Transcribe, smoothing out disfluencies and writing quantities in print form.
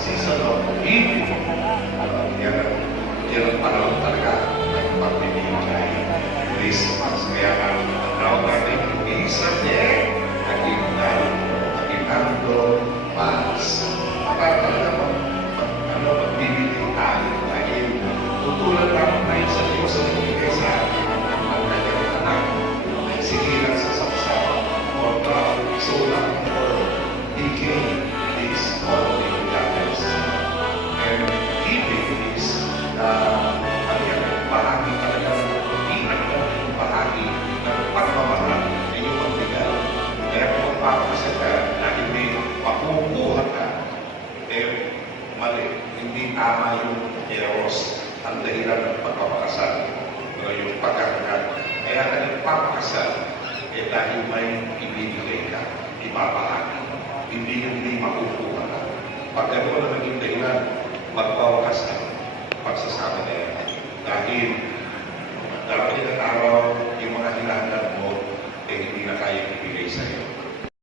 season of giving. Yan ang panahon talaga ng pagbibigay. Christmas. Kaya ang tawag natin, Isa de Aguinaldo Mass. Para talaga magbibigay tayo dahil tutulad naman tayo sa Diyos ang bumigay sa atin ang kanyang anak ay sigilan sa saksa or proud sola or he gave his only begotten Son. And giving is bahagi talaga ng bahagi ng pagmamahal na iyong magbigay. Kaya kung magpapakasal ka dahil may pakukuha ka, mali. Hindi tama yung eros ang dahilan ng pagpapakasal o yung pagkakagal. Kaya ka nagpapakasal dahil may ibibigay ka, ipapahagi. Hindi makukuha ka. Pag gano'n na naging dahilan, magpawakas ka pagsasabi na yan. Dahil